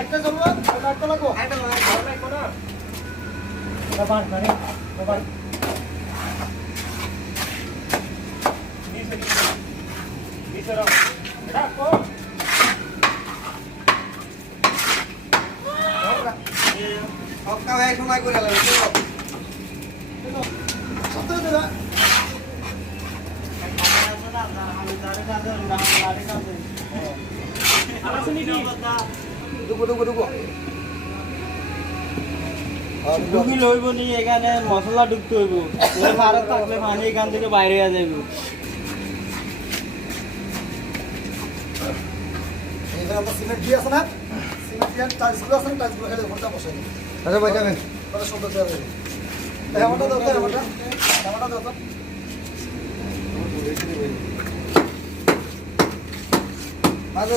একটা চলবো একটা লাগবো একটা লাগবো না বাবার মানে বাবার নিচে রাখো রাখো সবটা ভাই সময় করে লাগবে সত্য দাদা ঢুকি লইব নি এখানে মশলা ঢুকতে হইব ভারত থাকলে পানি এখান থেকে বাইরে হয়ে যাইব এবার আমরা সিমেন্ট দিয়ে আছে না সিমেন্ট দিয়ে টাইলসগুলো আছে না টাইলসগুলো খেলে ঘন্টা বসে আচ্ছা ভাই যাবেন তাহলে সুন্দর যাবে এই আমারটা দাও তো আমারটা দাও তো